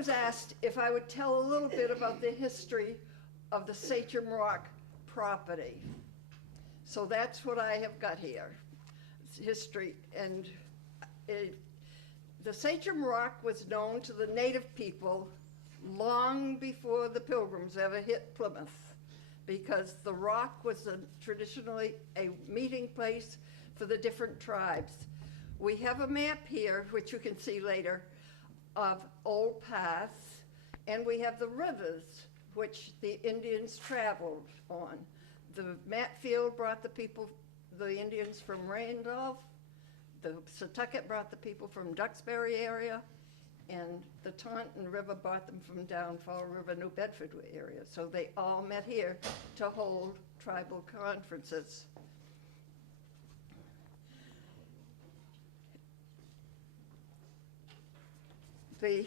was asked if I would tell a little bit about the history of the Sachem Rock property. So that's what I have got here, history. And the Sachem Rock was known to the native people long before the Pilgrims ever hit Plymouth, because the rock was traditionally a meeting place for the different tribes. We have a map here, which you can see later, of old paths, and we have the rivers which the Indians traveled on. The Matfield brought the Indians from Randolph, the Setauket brought the people from Duxbury area, and the Taunton River brought them from down Fall River, New Bedford area. So they all met here to hold tribal conferences. The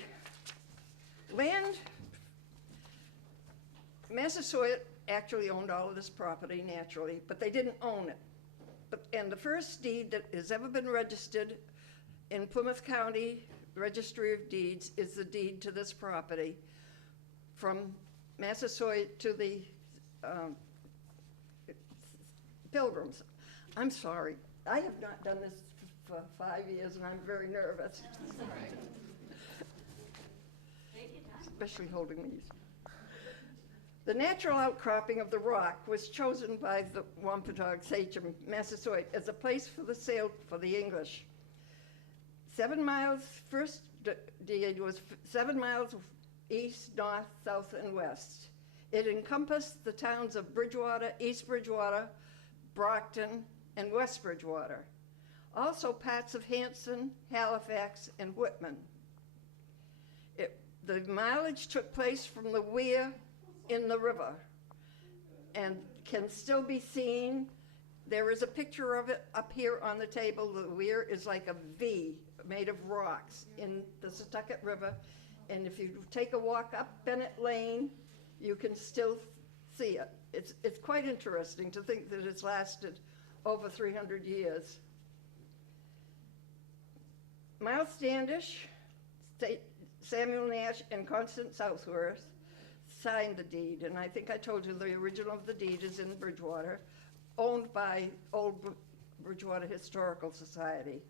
land, Massasoit actually owned all of this property naturally, but they didn't own it. And the first deed that has ever been registered in Plymouth County Registry of Deeds is the deed to this property from Massasoit to the Pilgrims. I'm sorry, I have not done this for 5 years and I'm very nervous. Especially holding these. The natural outcropping of the rock was chosen by the Wampanoags, Sachem, Massasoit, as a place for the sale for the English. 7 miles, first deed was 7 miles east, north, south, and west. It encompassed the towns of Bridgewater, East Bridgewater, Brockton, and West Bridgewater. Also parts of Hanson, Halifax, and Whitman. The mileage took place from the weir in the river and can still be seen. There is a picture of it up here on the table. The weir is like a V made of rocks in the Setauket River. And if you take a walk up Bennett Lane, you can still see it. It's quite interesting to think that it's lasted over 300 years. Miles Standish, Samuel Nash, and Constance Southworth signed the deed, and I think I told you the original of the deed is in Bridgewater, owned by Old Bridgewater Historical Society.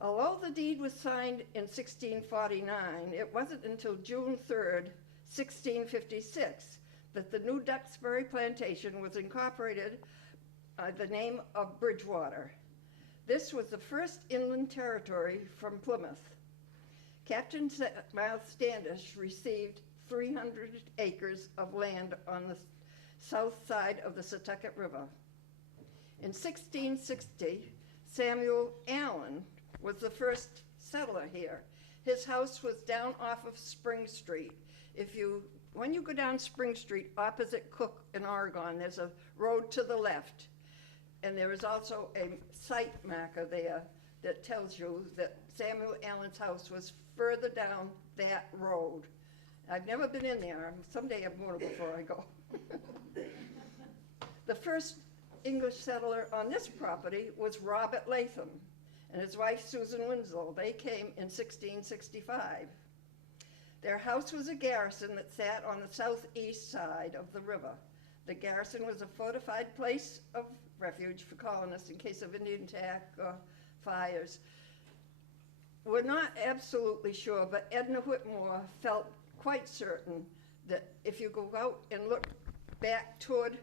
Although the deed was signed in 1649, it wasn't until June 3rd, 1656, that the new Duxbury plantation was incorporated by the name of Bridgewater. This was the first inland territory from Plymouth. Captain Miles Standish received 300 acres of land on the south side of the Setauket River. In 1660, Samuel Allen was the first settler here. His house was down off of Spring Street. When you go down Spring Street opposite Cook in Oregon, there's a road to the left. And there is also a site marker there that tells you that Samuel Allen's house was further down that road. I've never been in there. Someday I'm going to before I go. The first English settler on this property was Robert Latham and his wife Susan Winslow. They came in 1665. Their house was a garrison that sat on the southeast side of the river. The garrison was a fortified place of refuge for colonists in case of Indian attack or fires. We're not absolutely sure, but Edna Whitmore felt quite certain that if you go out and look back toward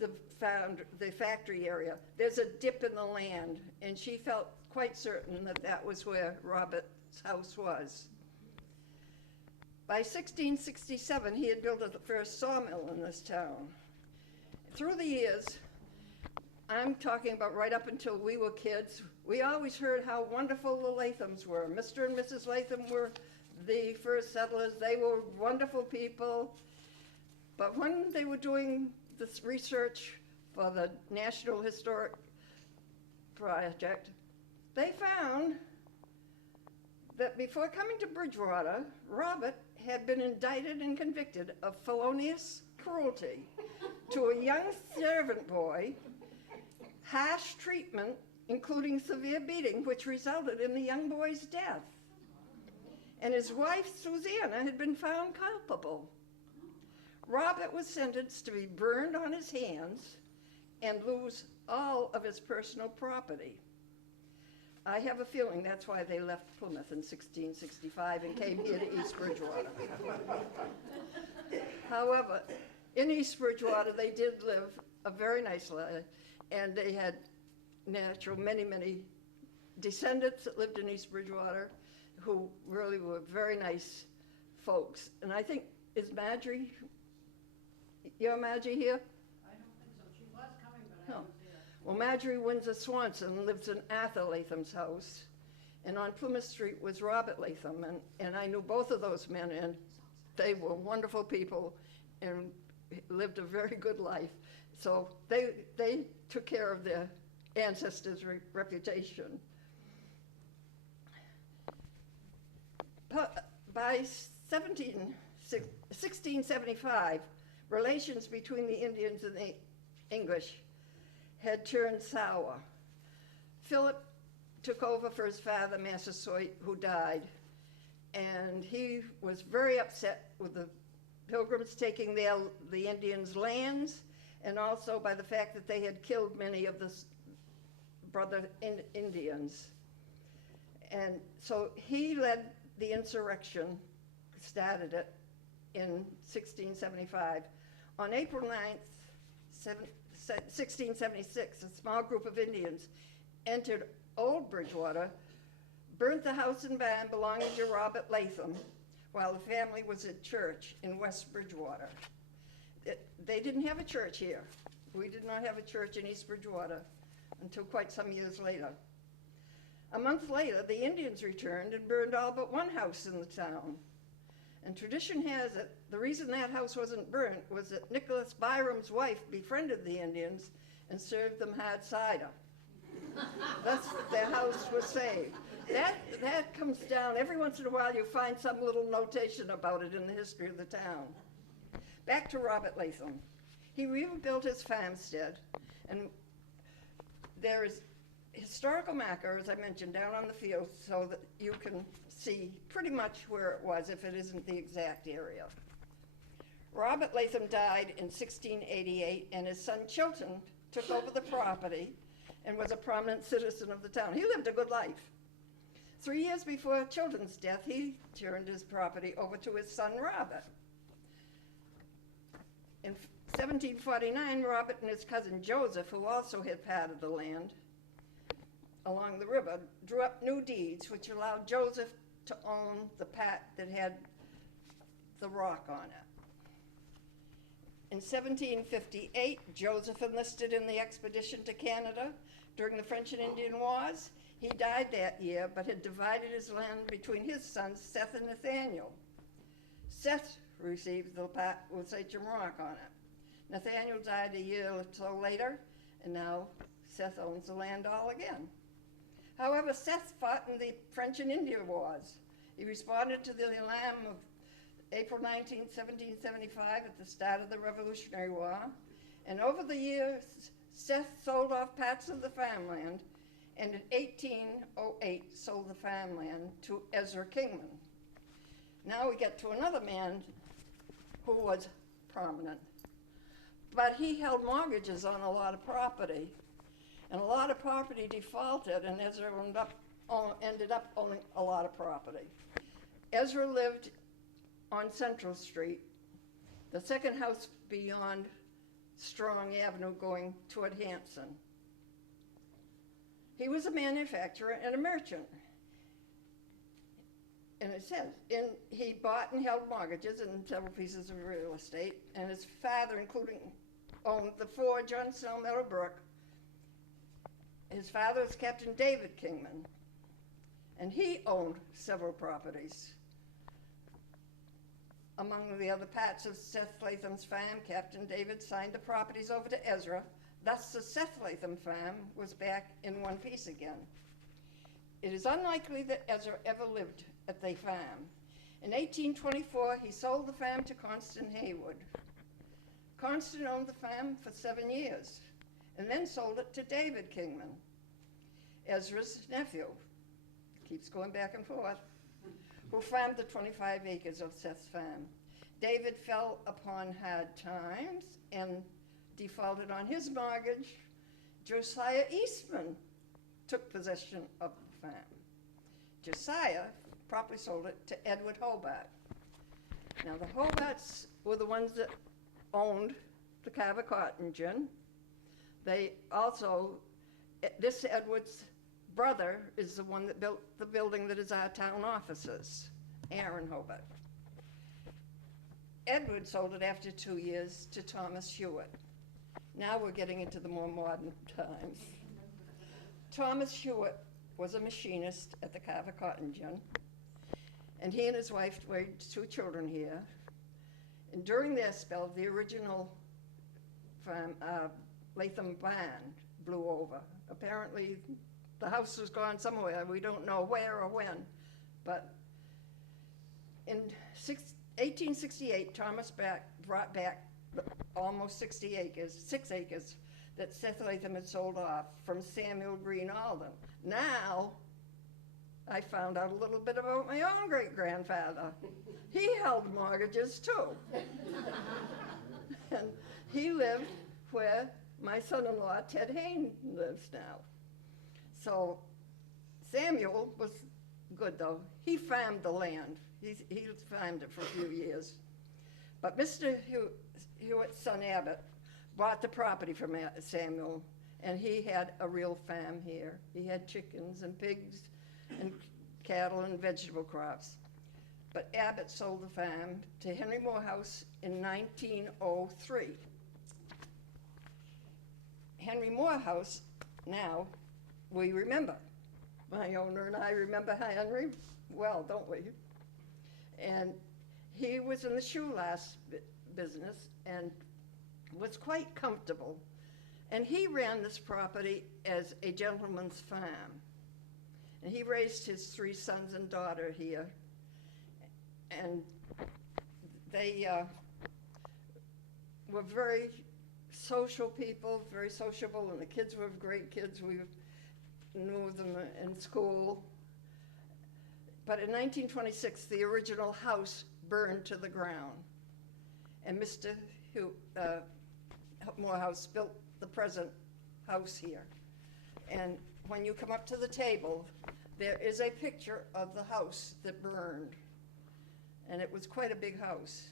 the factory area, there's a dip in the land, and she felt quite certain that that was where Robert's house was. By 1667, he had built the first sawmill in this town. Through the years, I'm talking about right up until we were kids, we always heard how wonderful the Lathams were. Mr. and Mrs. Latham were the first settlers. They were wonderful people. But when they were doing this research for the National Historic Project, they found that before coming to Bridgewater, Robert had been indicted and convicted of felonious cruelty to a young servant boy, harsh treatment, including severe beating, which resulted in the young boy's death. and his wife, Susanna, had been found culpable. Robert was sentenced to be burned on his hands and lose all of his personal property. I have a feeling that's why they left Plymouth in 1665 and came here to East Bridgewater. However, in East Bridgewater, they did live a very nice life, and they had many descendants that lived in East Bridgewater who really were very nice folks. And I think, is Marjorie, you're Marjorie here? I don't think so. She was coming, but I No. was there. Well, Marjorie Windsor Swanson lives in Arthur Latham's house, and on Plymouth Street was Robert Latham, and I knew both of those men, and they were wonderful people and lived a very good life. So they took care of their ancestors' reputation. By 1675, relations between the Indians and the English had turned sour. Philip took over for his father, Massasoit, who died, and he was very upset with the Pilgrims taking the Indians' lands, and also by the fact that they had killed many of the brother Indians. And so he led the insurrection, started it in 1675. On April 9th, 1676, a small group of Indians entered Old Bridgewater, burnt the house and barn belonging to Robert Latham while the family was at church in West Bridgewater. They didn't have a church here. We did not have a church in East Bridgewater until quite some years later. A month later, the Indians returned and burned all but one house in the town. And tradition has it, the reason that house wasn't burnt was that Nicholas Byram's wife befriended the Indians and served them hard cider. Thus, their house was saved. That comes down, every once in a while you find some little notation about it in the history of the town. Back to Robert Latham. He rebuilt his farmstead, and there is historical marker, as I mentioned, down on the field so that you can see pretty much where it was if it isn't the exact area. Robert Latham died in 1688, and his son Chilton took over the property and was a prominent citizen of the town. He lived a good life. 3 years before Chilton's death, he turned his property over to his son Robert. In 1749, Robert and his cousin Joseph, who also had part of the land along the river, drew up new deeds which allowed Joseph to own the part that had the rock on it. In 1758, Joseph enlisted in the expedition to Canada during the French and Indian Wars. He died that year, but had divided his land between his sons, Seth and Nathaniel. Seth received the part with Sachem Rock on it. Nathaniel died a year or so later, and now Seth owns the land all again. However, Seth fought in the French and Indian Wars. He responded to the alarm of April 19, 1775, at the start of the Revolutionary War, and over the years, Seth sold off parts of the farmland, and in 1808 sold the farmland to Ezra Kingman. Now we get to another man who was prominent, but he held mortgages on a lot of property, and a lot of property defaulted, and Ezra ended up owning a lot of property. Ezra lived on Central Street, the second house beyond Strong Avenue going toward Hanson. He was a manufacturer and a merchant. And it says, he bought and held mortgages in several pieces of real estate, and his father, owned the forge on Snow Meadow Brook. His father was Captain David Kingman, and he owned several properties. Among the other parts of Seth Latham's farm, Captain David signed the properties over to Ezra. Thus, the Seth Latham farm was back in one piece again. It is unlikely that Ezra ever lived at the farm. In 1824, he sold the farm to Constant Haywood. Constant owned the farm for 7 years, and then sold it to David Kingman, Ezra's nephew. Keeps going back and forth. who farmed the 25 acres of Seth's farm. David fell upon hard times and defaulted on his mortgage. Josiah Eastman took possession of the farm. Josiah promptly sold it to Edward Hobart. Now, the Hobarts were the ones that owned the Carver Cotton Gin. They also, this Edward's brother is the one that built the building that is our town offices, Aaron Hobart. Edward sold it after 2 years to Thomas Hewitt. Now we're getting into the more modern times. Thomas Hewitt was a machinist at the Carver Cotton Gin, and he and his wife raised 2 children here. And during their spell, the original farm, Latham barn blew over. Apparently, the house was gone somewhere. We don't know where or when, but in 1868, Thomas brought back almost 6 acres that Seth Latham had sold off from Samuel Green Alden. Now, I found out a little bit about my own great-grandfather. He held mortgages too. And he lived where my son-in-law, Ted Hayne, lives now. So Samuel was good, though. He farmed the land. He farmed it for a few years. But Mr. Hewitt's son, Abbott, bought the property from Samuel, and he had a real farm here. He had chickens and pigs and cattle and vegetable crops. But Abbott sold the farm to Henry Morehouse in 1903. Henry Morehouse, now, we remember. My owner and I remember Henry well, don't we? And he was in the shoe last business and was quite comfortable. And he ran this property as a gentleman's farm. And he raised his 3 sons and daughter here. And they were very social people, very sociable, and the kids were great kids. We knew them in school. But in 1926, the original house burned to the ground. And Mr. Morehouse built the present house here. And when you come up to the table, there is a picture of the house that burned. And it was quite a big house.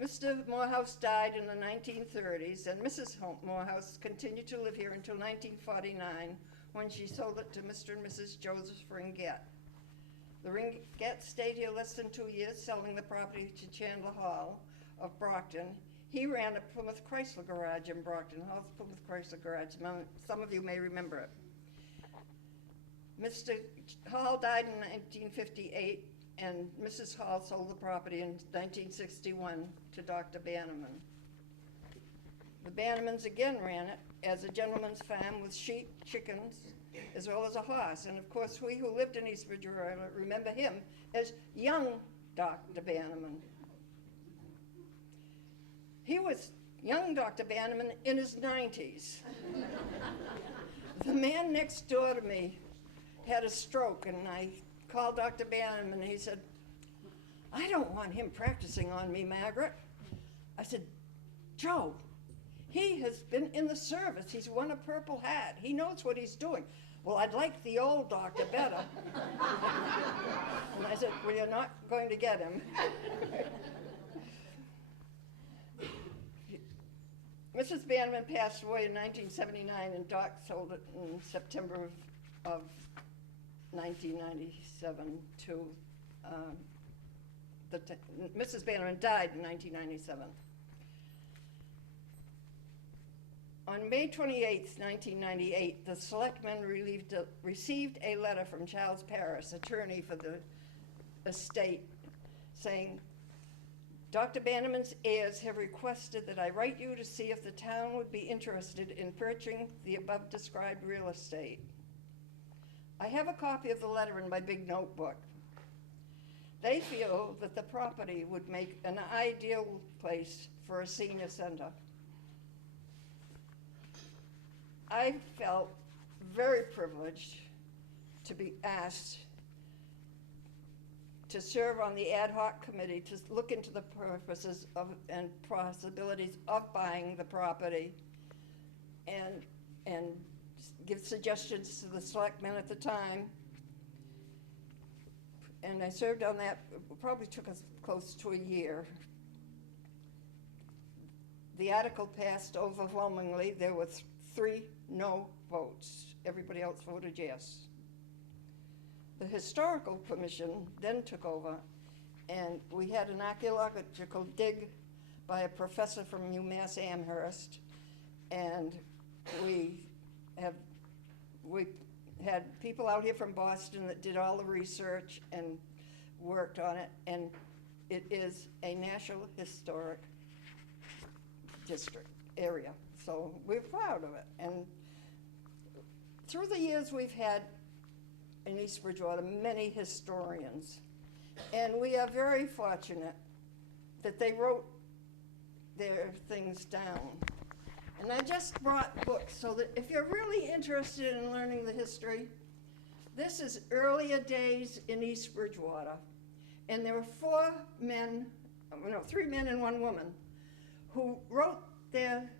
Mr. Morehouse died in the 1930s, and Mrs. Morehouse continued to live here until 1949, when she sold it to Mr. and Mrs. Joseph Ringett. The Ringett stayed here less than 2 years, selling the property to Chandler Hall of Brockton. He ran a Plymouth Chrysler garage in Brockton. Hall's Plymouth Chrysler garage. Some of you may remember it. Mr. Hall died in 1958, and Mrs. Hall sold the property in 1961 to Dr. Bannerman. The Bannermans again ran it as a gentleman's farm with sheep, chickens, as well as a horse. And of course, we who lived in East Bridgewater remember him as young Dr. Bannerman. He was young Dr. Bannerman in his 90s. The man next door to me had a stroke, and I called Dr. Bannerman, and he said, "I don't want him practicing on me, Margaret." I said, "Joe, he has been in the service. He's won a Purple Hat. He knows what he's doing." "Well, I'd like the old doctor better." And I said, "Well, you're not going to get him." Mrs. Bannerman passed away in 1979, and Doc sold it in September of 1997 to, Mrs. Bannerman died in 1997. On May 28, 1998, the selectmen received a letter from Charles Parris, attorney for the estate, saying, "Dr. Bannerman's heirs have requested that I write you to see if the town would be interested in purchasing the above described real estate." I have a copy of the letter in my big notebook. They feel that the property would make an ideal place for a senior center. I felt very privileged to be asked to serve on the ad hoc committee to look into the purposes of and possibilities of buying the property and give suggestions to the selectmen at the time. And I served on that, it probably took us close to a year. The article passed overwhelmingly. There were 3 no votes. Everybody else voted yes. The Historical Commission then took over, and we had an archaeological dig by a professor from UMass Amherst, and we had people out here from Boston that did all the research and worked on it, and it is a National Historic District area, so we're proud of it. And through the years we've had in East Bridgewater many historians, and we are very fortunate that they wrote their things down. And I just brought books so that if you're really interested in learning the history, this is earlier days in East Bridgewater. And there were 3 men and 1 woman who wrote their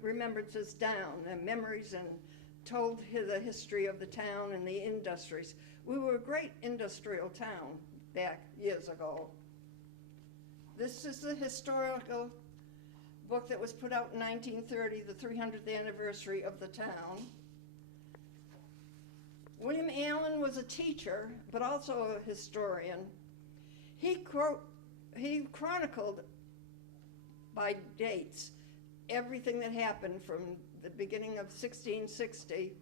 remembrances down, their memories, and told the history of the town and the industries. We were a great industrial town back years ago. This is the historical book that was put out in 1930, the 300th anniversary of the town. William Allen was a teacher, but also a historian. He chronicled by dates everything that happened from the beginning of 1660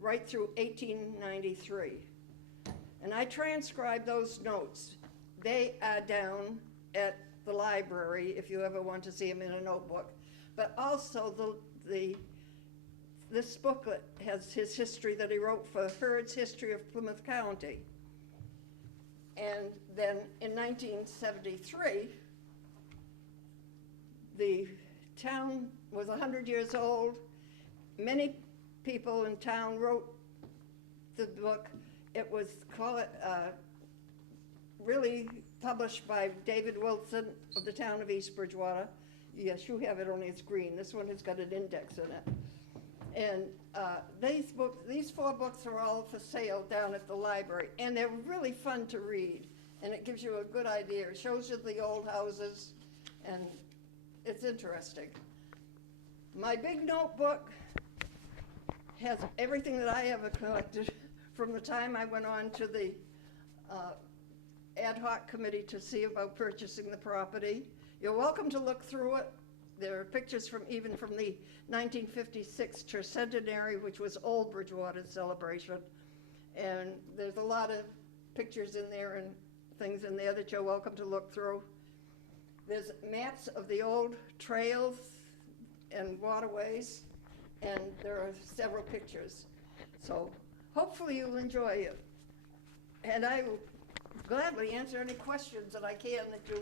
right through 1893. And I transcribed those notes. They are down at the library if you ever want to see them in a notebook. But also this booklet has his history that he wrote for Heard's History of Plymouth County. And then in 1973, the town was 100 years old. Many people in town wrote the book. It was really published by David Wilson of the town of East Bridgewater. Yes, you have it, only it's green. This one has got an index in it. And these 4 books are all for sale down at the library, and they're really fun to read, and it gives you a good idea. It shows you the old houses, and it's interesting. My big notebook has everything that I ever collected from the time I went on to the ad hoc committee to see about purchasing the property. You're welcome to look through it. There are pictures even from the 1956 tercentenary, which was Old Bridgewater's celebration. And there's a lot of pictures in there and things in there that you're welcome to look through. There's maps of the old trails and waterways, and there are several pictures. So hopefully you'll enjoy it. And I will gladly answer any questions that I can that you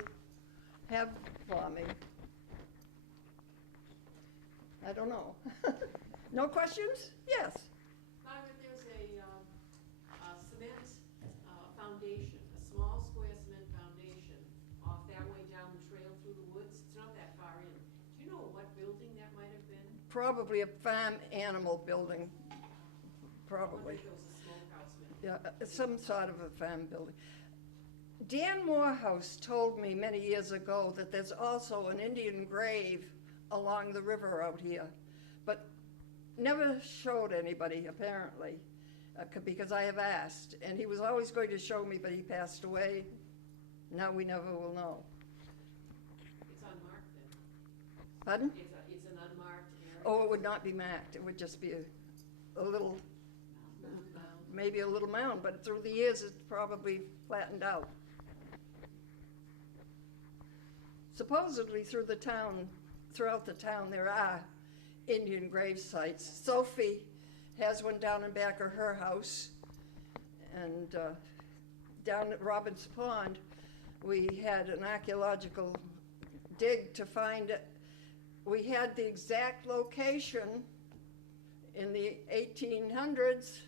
have for me. I don't know. No questions? Yes. Margaret, there's a cement foundation, a small square cement foundation off that way down the trail through the woods. It's not that far in. Do you know what building that might have been? Probably a farm animal building. Probably. I wonder if it was a smokehouse maybe. Yeah, some sort of a farm building. Dan Morehouse told me many years ago that there's also an Indian grave along the river out here, but never showed anybody apparently, because I have asked, and he was always going to show me, but he passed away. Now we never will know. It's unmarked then? Pardon? It's an unmarked area? Oh, it would not be marked. It would just be a little, maybe a little mound, but through the years it's probably flattened out. Supposedly throughout the town there are Indian grave sites. Sophie has one down in back of her house, and down at Robbins Pond we had an archaeological dig to find it. We had the exact location in the 1800s,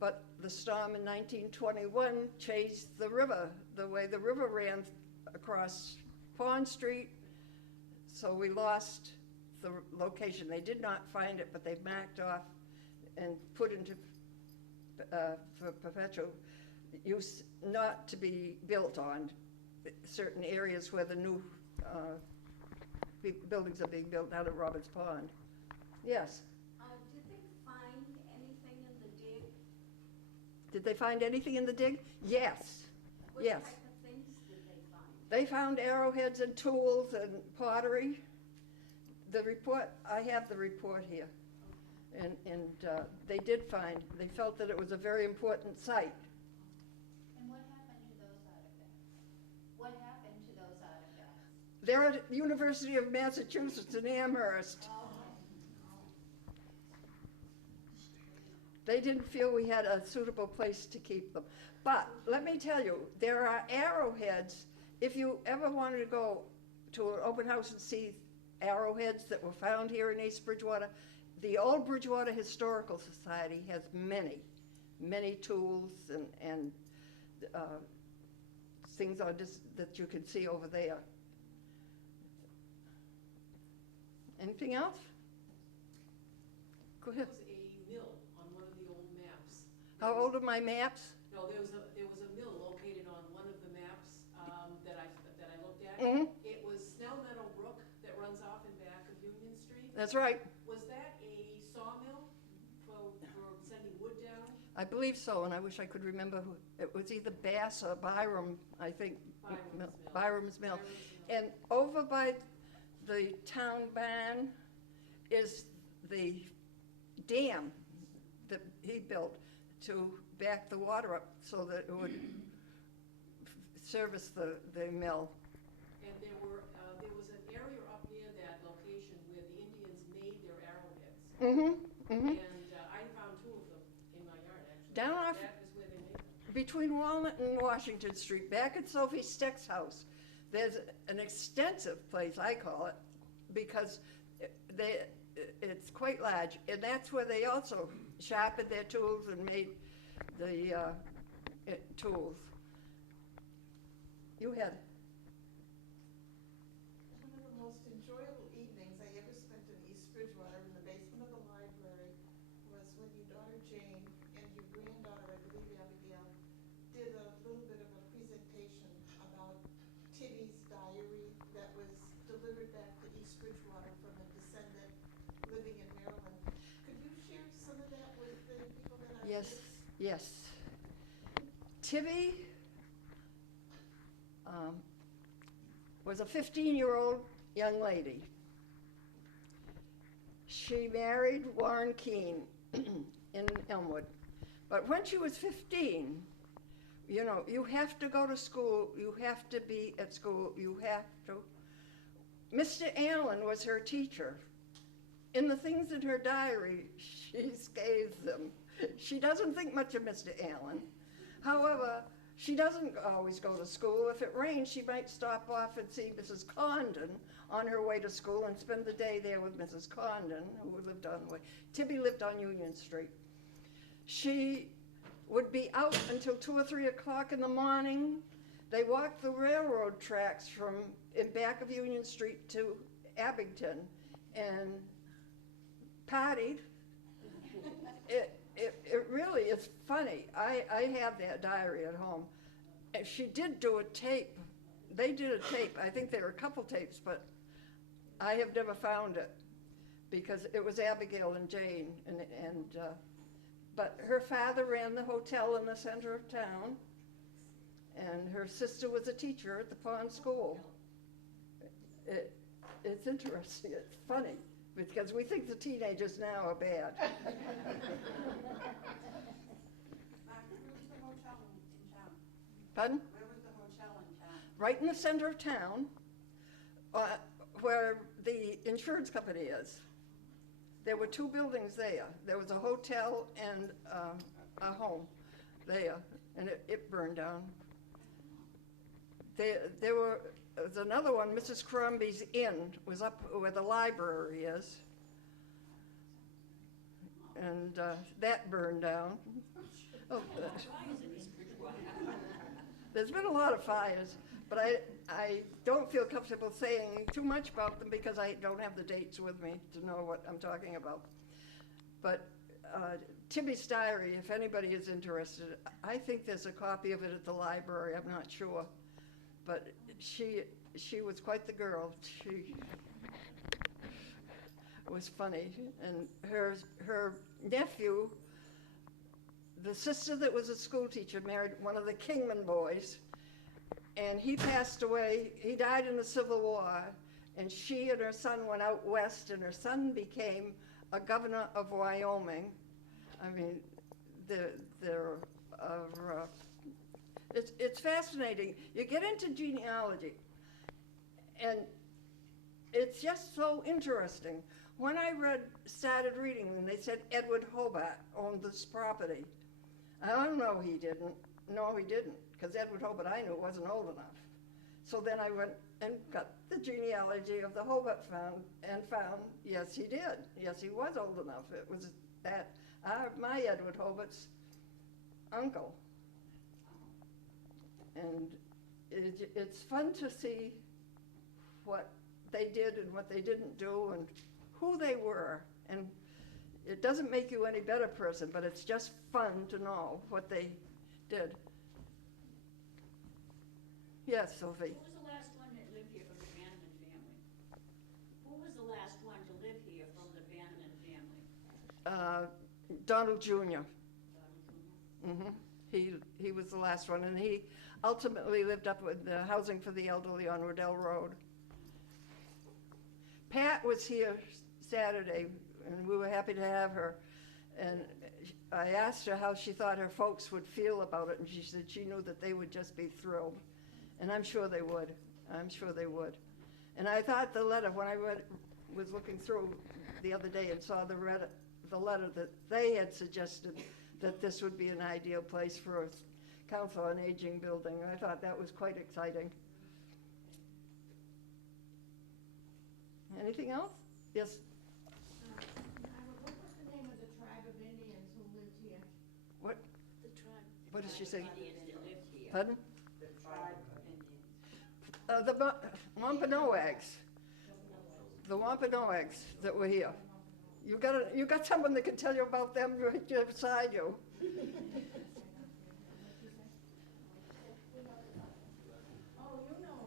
but the storm in 1921 changed the river, the way the river ran across Pond Street. So we lost the location. They did not find it, but they marked off and put into for perpetual use, not to be built on certain areas where the new buildings are being built out of Roberts Pond. Yes? Did they find anything in the dig? Did they find anything in the dig? Yes. What Yes. type of things did they find? They found arrowheads and tools and pottery. The report, I have the report here. And they did find, they felt that it was a very important site. And what happened to those artifacts? What happened to those artifacts? They're at the University of Massachusetts in Amherst. They didn't feel we had a suitable place to keep them. But let me tell you, there are arrowheads. If you ever wanted to go to an open house and see arrowheads that were found here in East Bridgewater, the old Bridgewater Historical Society has many, many tools and things on this, that you can see over there. Anything else? Go ahead. There was a mill on one of the old maps. How old are my maps? No, there was a mill located on one of the maps that I looked at. Mm-hmm. It was Snell Meadow Brook that runs off in back of Union Street. That's right. Was that a sawmill for sending wood down? I believe so, and I wish I could remember who. It was either Bass or Byram, I think. Byram's Mill. Byram's Mill. Byram's Mill. And over by the town barn is the dam that he built to back the water up so that it would service the mill. And there was an area up near that location where the Indians made their arrowheads. Mm-hmm, mm-hmm. And I found 2 of them in my yard, actually. Down off, That is where they made them. between Walnut and Washington Street, back at Sophie Steck's house, there's an extensive place, I call it, because it's quite large, and that's where they also sharpened their tools and made the tools. You had. One of the most enjoyable evenings I ever spent in East Bridgewater in the basement of the library was when your daughter Jane and your granddaughter, I believe Abigail, did a little bit of a presentation about Tibby's diary that was delivered back to East Bridgewater from a descendant living in Maryland. Could you share some of that with the people that are Yes, here? yes. Tibby was a 15-year-old young lady. She married Warren Keene in Elmwood. But when she was 15, you know, you have to go to school, you have to be at school, you have to. Mr. Allen was her teacher. In the things in her diary, she scathes them. She doesn't think much of Mr. Allen. However, she doesn't always go to school. If it rains, she might stop off and see Mrs. Condon on her way to school and spend the day there with Mrs. Condon, who lived on the way. Tibby lived on Union Street. She would be out until 2 or 3 o'clock in the morning. They walked the railroad tracks from in back of Union Street to Abington and partied. It really is funny. I have that diary at home. And she did do a tape. They did a tape. I think there were a couple tapes, but I have never found it because it was Abigail and Jane. But her father ran the hotel in the center of town, and her sister was a teacher at the Pond School. It's interesting. It's funny. Because we think the teenagers now are bad. Where was the hotel in town? Pardon? Where was the hotel in town? Right in the center of town, where the insurance company is. There were 2 buildings there. There was a hotel and a home there, and it burned down. There was another one, Mrs. Crombie's Inn, was up where the library is. And and that burned down. Oh, there's been a lot of fires, but I don't feel comfortable saying too much about them because I don't have the dates with me to know what I'm talking about. But Timmy's diary, if anybody is interested, I think there's a copy of it at the library, I'm not sure. But she was quite the girl. She was funny. And her nephew, the sister that was a school teacher, married one of the Kingman boys, and he passed away. He died in the Civil War, and she and her son went out west, and her son became a governor of Wyoming. I mean, it's fascinating. You get into genealogy, and it's just so interesting. When I started reading them, they said Edward Hobart owned this property. I don't know he didn't. No, he didn't, because Edward Hobart I knew wasn't old enough. So then I went and got the genealogy of the Hobart found, yes, he did. Yes, he was old enough. It was my Edward Hobart's uncle. And it's fun to see what they did and what they didn't do and who they were. And it doesn't make you any better person, but it's just fun to know what they did. Yes, Sophie. Who was the last one that lived here from the Bannerman family? Who was the last one to live here from the Bannerman family? Donald Jr. Donald Jr.? He was the last one, and he ultimately lived up with the housing for the elderly on Riddell Road. Pat was here Saturday, and we were happy to have her. And I asked her how she thought her folks would feel about it, and she said she knew that they would just be thrilled. And I'm sure they would. I'm sure they would. And I thought the letter, when I was looking through the other day and saw the letter that they had suggested that this would be an ideal place for a Council on Aging building, I thought that was quite exciting. Anything else? Yes? What was the name of the tribe of Indians who lived here? What? The tribe. What did she say? Indians that lived here. Pardon? The tribe of Indians. The Wampanoags. The Wampanoags that were here. You got someone that can tell you about them right beside you. Oh, you know.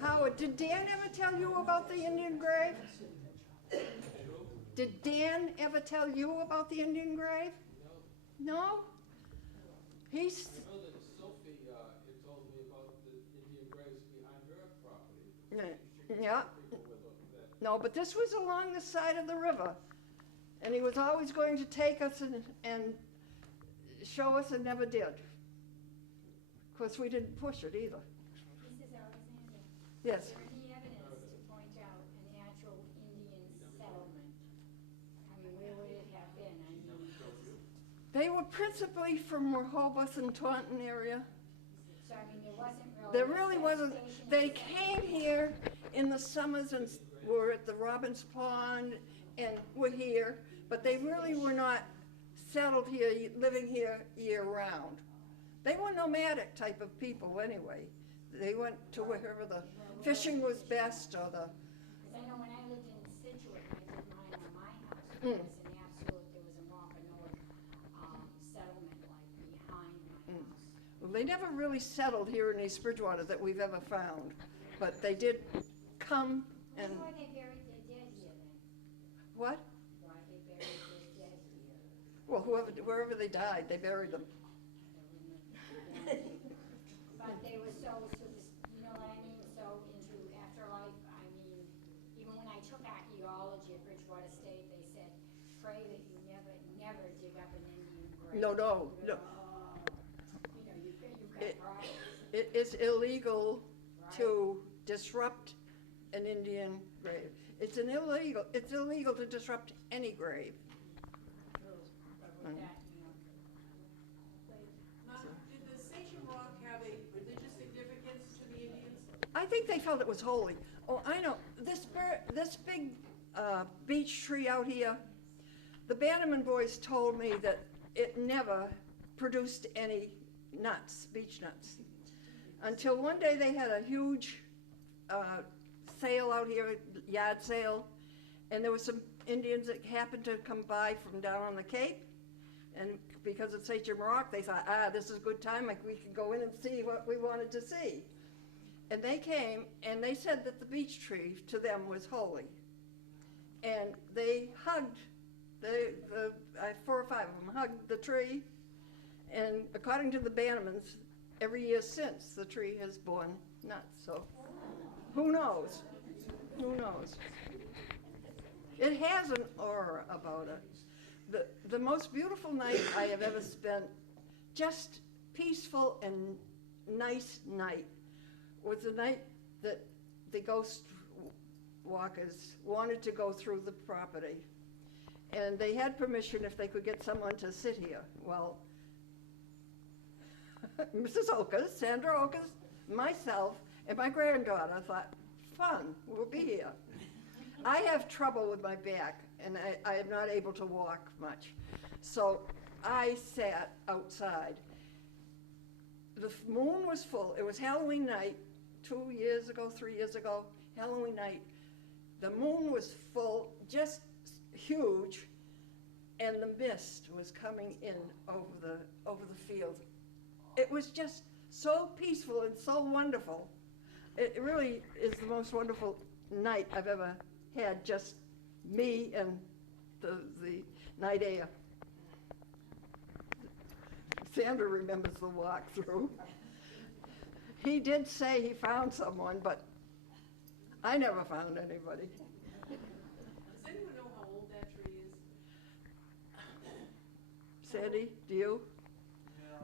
Howard, did Dan ever tell you about the Indian grave? Did Dan ever tell you about the Indian grave? No? He's... I know that Sophie had told me about the Indian graves behind her property. Yeah. No, but this was along the side of the river. And he was always going to take us and show us and never did. Of course, we didn't push it either. Mrs. Alexander, Yes. is there any evidence to point out an actual Indian settlement? I mean, where would it have been? I mean, They were principally from Rehoboth and Taunton area. so I mean, there wasn't really. There a really set wasn't. station They to came here in the summers and were at the Robbins Pond and were here, but they really were not settled here, living here year-round. They were nomadic type of people anyway. They went to wherever the fishing was best or the... Because I know when I lived in Situate, I did mine on my house. There was there was a Wampanoag settlement like behind my house. Well, they never really settled here in East Bridgewater that we've ever found, but they did come and... Why they buried their dead here then? What? Why they buried their dead here? Well, wherever they died, they buried them. But they were so this, you know what I mean, so into afterlife. I mean, even when I took archaeology at Bridgewater State, they said, pray that you never dig up an Indian grave. No. You know, you've got problems. It's illegal to disrupt an Indian grave. It's illegal to disrupt any grave. True, but with that, you know. Now, did the Sachem Rock have a religious significance to the Indians? I think they felt it was holy. Oh, I know, this big beech tree out here, The Bannerman boys told me that it never produced any nuts, beech nuts, until one day they had a huge sale out here, yard sale, and there were some Indians that happened to come by from down on the Cape, and because it's Sachem Rock, they thought, this is a good time, like we could go in and see what we wanted to see. And they came, and they said that the beech tree to them was holy. And they hugged, 4 or 5 of them hugged the tree, and according to the Bannermans, every year since, the tree has borne nuts. So who knows? Who knows? It has an aura about it. The most beautiful night I have ever spent, just peaceful and nice night, was the night that the ghost walkers wanted to go through the property. And they had permission if they could get someone to sit here. Well, Mrs. Oakes, Sandra Oakes, myself, and my granddaughter thought, fun, we'll be here. I have trouble with my back, and I am not able to walk much. So I sat outside. The moon was full. It was Halloween night, 2 years ago, 3 years ago, Halloween night. The moon was full, just huge, and the mist was coming in over the field. It was just so peaceful and so wonderful. It really is the most wonderful night I've ever had, just me and the night air. Sandra remembers the walk through. He did say he found someone, but I never found anybody. Does anyone know how old that tree is? Sandy, do you?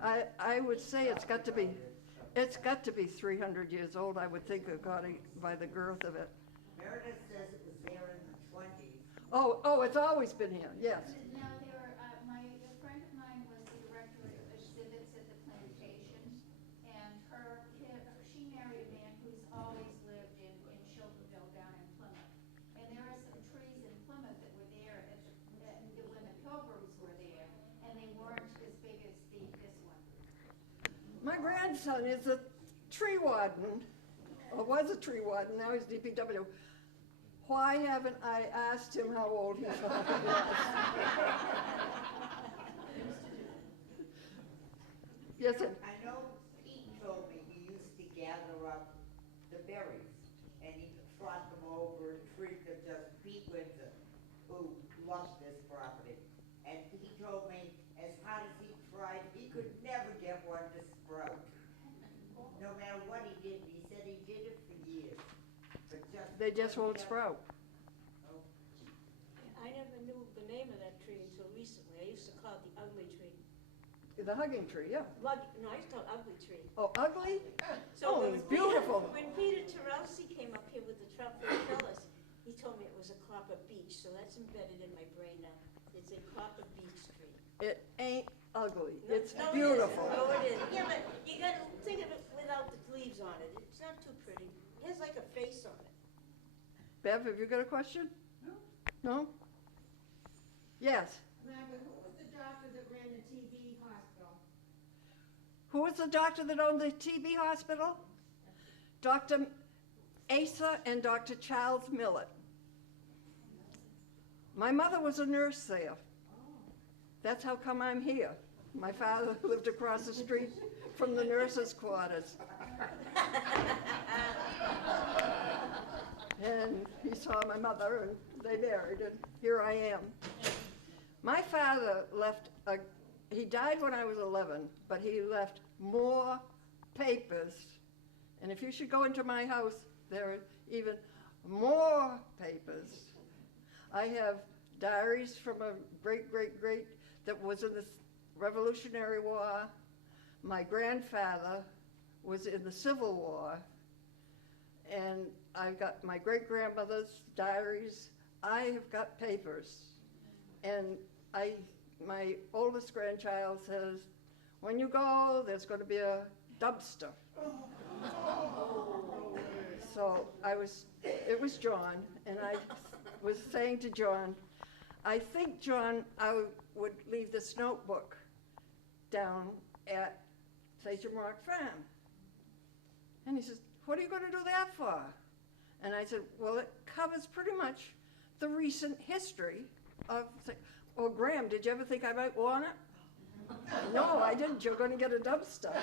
I would say it's got to be 300 years old, I would think, according by the girth of it. Meredith says it was there in the 20s. Oh, it's always been here, yes. Now, a friend of mine was the director of exhibits at the plantation, and she married a man who's always lived in Chiltonville down in Plymouth. And there are some trees in Plymouth that were there when the Pilgrims were there, and they weren't as big as this one. My grandson is a tree warden, or was a tree warden, now he's DPW. Why haven't I asked him how old he thought he was? Yes, sir. I know Pete told me he used to gather up the berries, and he trot them over and treat them just Pete Windsor, who lost this property. And he told me, as hard as he tried, he could never get one to sprout. No matter what he did, he said he did it for years. But They just won't sprout. I never knew the name of that tree until recently. I used to call it the ugly tree. The hugging tree, yeah. No, I used to call it ugly tree. Oh, ugly? So Oh, when it's beautiful. When Peter Terrelsi came up here with the tropical trellis, he told me it was a copper beech, so that's embedded in my brain now. It's a copper beech tree. It ain't ugly. No, It's no, beautiful. It is. No, it is. Yeah, but you gotta think of it without the leaves on it. It's not too pretty. It has like a face on it. Bev, have you got a question? No. No? Yes. Margaret, who was the doctor that ran the TB hospital? Who was the doctor that owned the TB hospital? Dr. Asa and Dr. Charles Millett. My mother was a nurse there. That's how come I'm here. My father lived across the street from the nurses' quarters. And he saw my mother, and they married, and here I am. My father left he died when I was 11, but he left more papers. And if you should go into my house, there are even more papers. I have diaries from a great-great-great that was in the Revolutionary War. My grandfather was in the Civil War. And I've got my great-grandmother's diaries. I have got papers. And my oldest grandchild says, when you go, there's going to be a dumpster. So it was John, and I was saying to John, I think, John, I would leave this notebook down at Sachem Rock Farm. And he says, what are you going to do that for? And I said, well, it covers pretty much the recent history of, oh, Graham, did you ever think I might want it? No, I didn't. You're going to get a dumpster.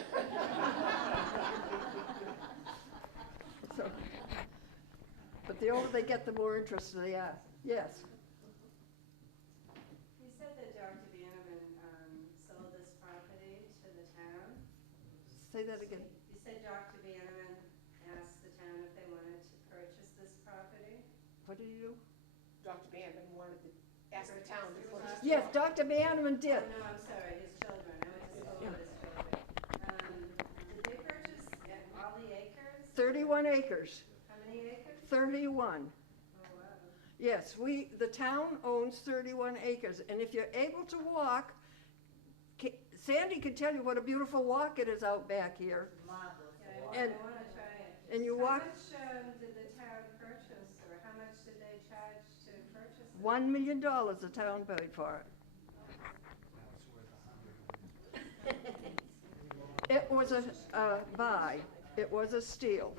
So, but the older they get, the more interested they are. Yes. You said that Dr. Bannerman sold this property to the town? Say that again. You said Dr. Bannerman asked the town if they wanted to purchase this property? What did he do? Dr. Bannerman wanted to ask the town to purchase. Yes, Dr. Bannerman did. Oh, no, I'm sorry, his children. I went to school with his children. Did they purchase all the acres? 31 acres. How many acres? 31. Oh, wow. Yes, the town owns 31 acres, and if you're able to walk, Sandy can tell you what a beautiful walk it is out back here. Yeah, And- I want to try it. And you How walk much did the town purchase, or how much did they charge to purchase it? $1 million the town paid for it. It was a buy. It was a steal.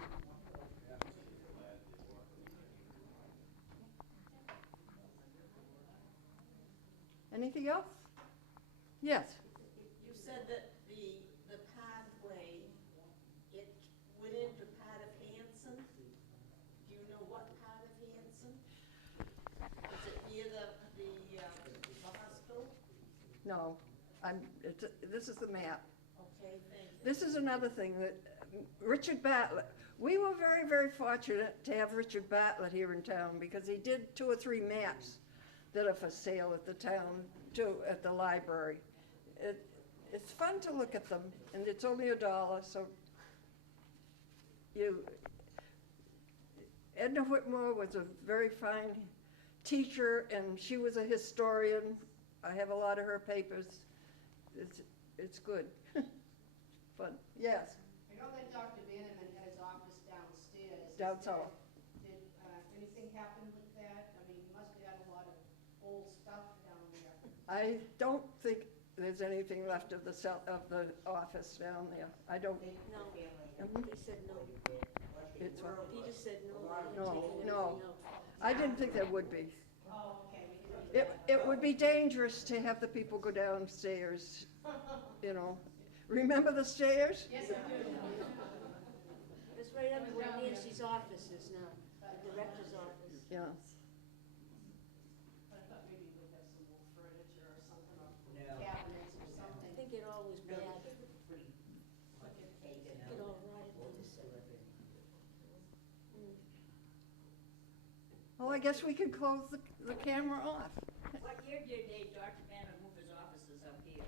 Anything else? Yes. You said that the pathway, it went into part of Hanson? Do you know what part of Hanson? Is it near the hospital? No. This is the map. Okay, thank you. This is another thing that Richard Bartlett, we were very, very fortunate to have Richard Bartlett here in town because he did 2 or 3 maps that are for sale at the town, too, at the library. It's fun to look at them, and it's only $1, so Edna Whitmore was a very fine teacher, and she was a historian. I have a lot of her papers. It's good. Fun. Yes. I know that Dr. Bannerman had his office downstairs. Down south. Did anything happen with that? I mean, he must have had a lot of old stuff down there. I don't think there's anything left of the office down there. I don't. No, Mhm. they said no. It's what? Peter said no. they No, hadn't taken no. everything out. I didn't think there would be. Oh, okay. We can It would be dangerous to have the people go downstairs, you know. Remember the stairs? Yes, I do. It's right under where Nancy's office is now, the director's office. Yeah. But I thought maybe we'd have some more furniture or something, or No. cabinets or I something. think it all was bad. Pretty much taken out. It all rotted, they said. Well, I guess we can close the camera off. What year did Dr. Banner move his offices up here?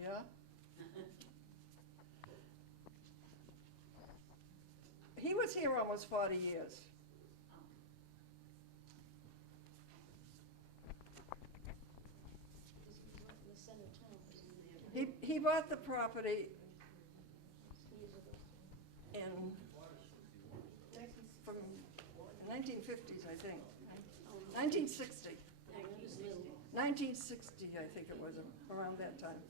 Yeah. He was here almost 40 years. In the center of town, wasn't it? He bought the property Years ago. in, from 1950s, I think. 1960. Yeah, he was little. 1960, I think it was, around that time.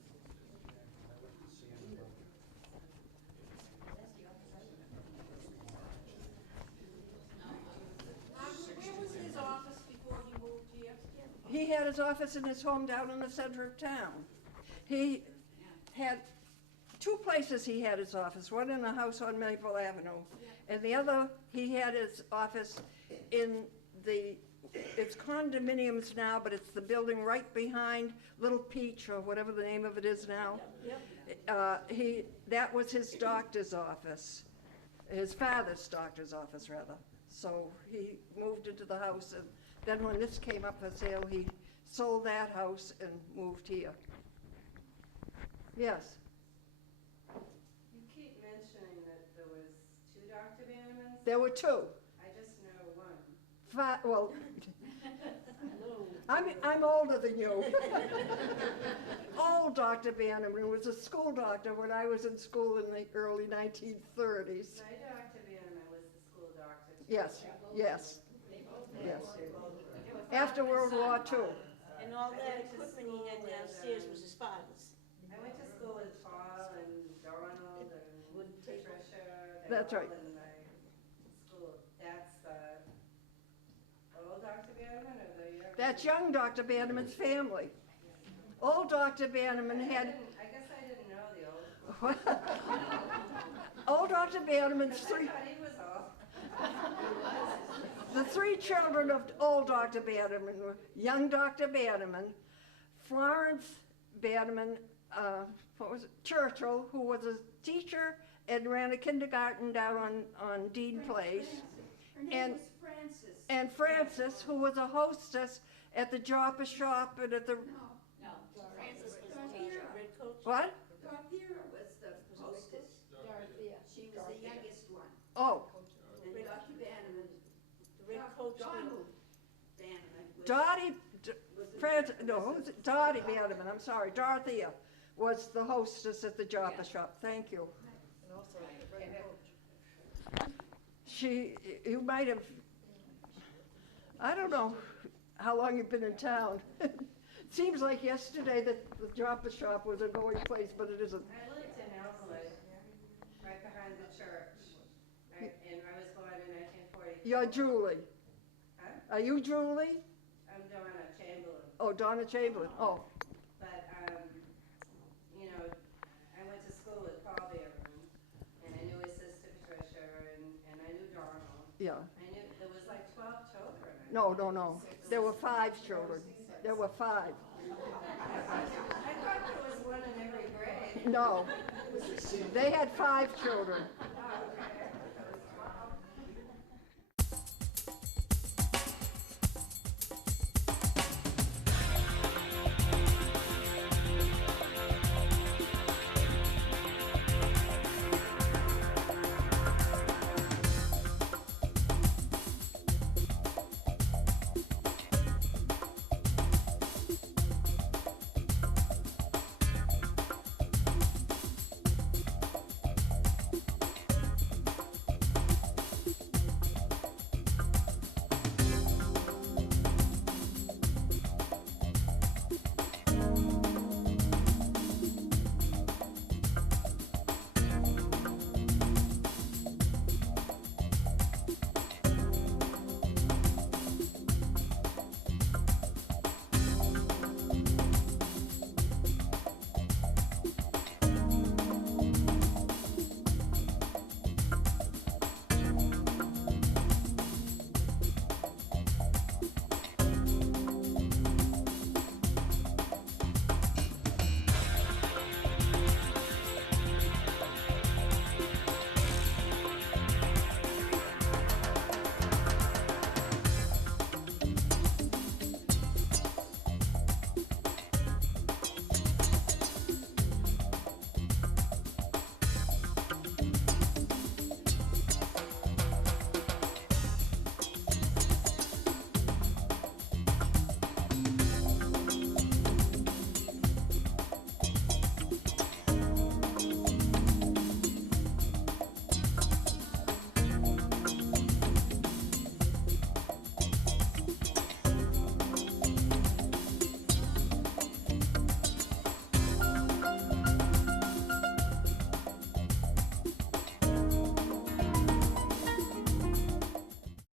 Where was his office before he moved here? He had his office in his home down in the center of town. He had 2 places he had his office, one in a house on Maple Avenue, and the other, he had his office in it's condominiums now, but it's the building right behind Little Peach, or whatever the name of it is now. That was his doctor's office, his father's doctor's office, rather. So he moved into the house, and then when this came up for sale, he sold that house and moved here. Yes. You keep mentioning that there was 2 Dr. Bannermans. There were 2. I just know one. Well, No. I'm older than you. Old Dr. Bannerman was a school doctor when I was in school in the early 1930s. My Dr. Bannerman was the school doctor Yes, yes, yes. After World War II. And all that equipment he had downstairs was his father's. I went to school with Paul and Donald and Patricia. They That's were right. all in my school. That's old Dr. Bannerman or the young? That's young Dr. Bannerman's family. Old Dr. Bannerman had, I guess I didn't know the old. old Dr. Bannerman's I three, thought he was old. the three children of old Dr. Bannerman were young Dr. Bannerman, Florence Bannerman, Churchill, who was a teacher and ran a kindergarten down on Dean Place. Her name And- was Frances. And Frances, who was a hostess at the Joppa Shop and at the, No, No, Francis was the teacher. Red coat. what? Dorothea was the hostess. Dorothea. She was the youngest one. Oh, And Dr. Bannerman, The red coat. Donald Bannerman was. Dottie, was the- Frances, no, who's it? Dottie Bannerman, I'm sorry, Dorothea was the hostess at the Joppa Shop, thank you. And also the red coat. You might have, I don't know how long you've been in town. Seems like yesterday that the Joppa Shop was a going place, but it isn't. I lived in Elmwood, right behind the church. And I was born in 1942. You're Julie. Huh? Are you Julie? I'm Donna Chamberlain. Oh, Donna Chamberlain, oh, But, you know, I went to school with Paul Bannerman, and I knew his sister Patricia, and I knew Donald. yeah. I knew, there was like 12 children. No. There were 5 children. There were 5. I thought there was one in every grade. No. They had 5 children.